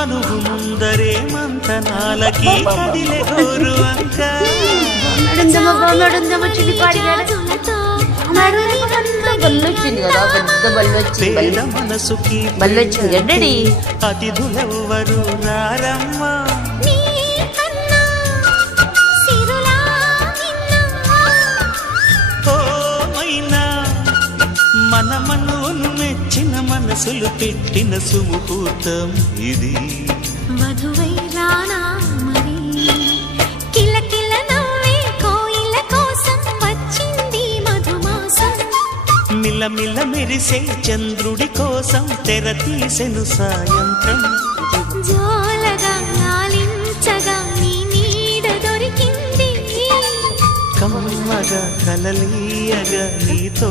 మనువు ముందరే మంతనాలకి కదిలే గోరు అంక పేద మనసుకి అతిథులెవ్వరు రారమ్మా మన మనవును మెచ్చిన మనసులు పెట్టిన సుముహూర్తం ఇది మధువై రానా మరి కిలకిల నవ్వే కోయిల కోసం వచ్చింది మధుమాసం మిలమిల మెరిసే చంద్రుడి కోసం తెర తీసెను సాయంత్రం జోలగా లాలించగా నీ నీడ దొరికింది కమ్మగా కలలీయగా నీతో